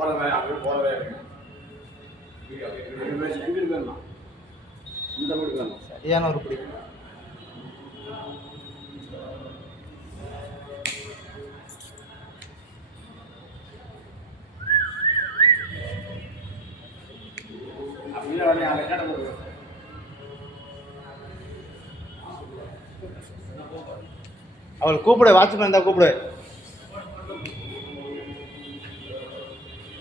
போறவே அப்படியே போறவே எங்கிட்டு வேணுமா? இந்த வீடு வேணும்? சரியான ஒரு பிடி அப்படியே வந்து அதை கேட்ட போடுங்க அவள் கூப்பிடு வாட்ச்மேன் இருந்தா கூப்பிடு.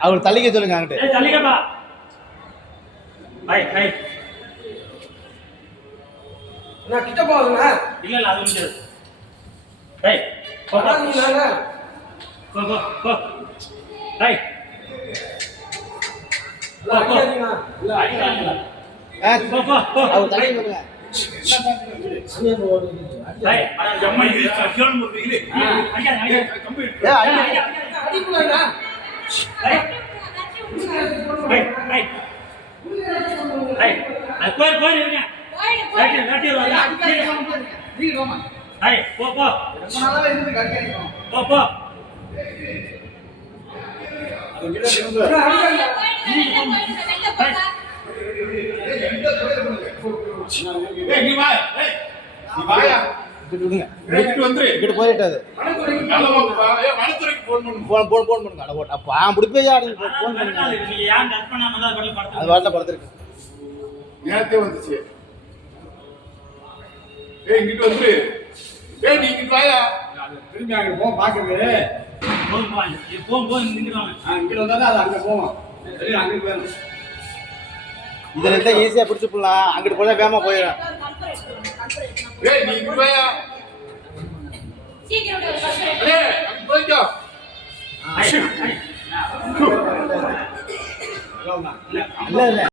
அவர் தள்ளிக்க சொல்லுங்க அங்கிட்டு. கிட்ட போகுதுண்ணா இல்ல, இல்ல, அது முடியாது. ஏய், போ, போ. போ, போ. அவர் தள்ளிக்க சொல்லுங்க. ஏய், அட, எம்மா, இது சத்தியம் முருகி. ஆ, அடிக்காத, அடிக்காத. ஏய் அடிக்காத, அடி அடிக்காத. அடிக்கூடாதுண்ணா ஏய். ஏய், ஏய். ஏய், அது போயிரு, போயிரு, இருங்க. வேட்டி- வேட்டி வருவாங்க. ஏய், போ, போ. போ, போ. அது கிட்ட திரும்ப ஏய் நீ வா ஏய் நீ வாயா இங்கிட்டு விடுங்க இங்கிட்டு வந்துரு. இங்கிட்டு போயிட்டு அது. நல்ல வா. ஏய் வனத்துறைக்கு ஃபோன் பண்ணு. போன் போன் போன் பண்ணுங்க. அட ஓட்ட அப்போ ஆ முடிப்பே ஆடுங்க போன் பண்ணுங்க. அது வாட்டில் படுத்துருக்கு நேரத்தே வந்துச்சு. ஏய் இங்கிட்டு வந்துரு. ஏய் நீ இங்கிட்டு வாயா. திரும்பி அங்க போ பாக்குறது. போதும் போ. இது போகும் நின்றுவாங்க இங்கிட்டு வந்தா அது அங்க போவோம். சரி அங்கிட்டு வேணும் இதில் இருந்தால் ஈஸியாக பிடிச்சி போடலாம் அங்கிட்டு போனால் வேகமாக போயிடும். ஏய் நீ இங்கிட்டு வாயா ஏய் அங்க போய்க்கோ இல்லை இல்லை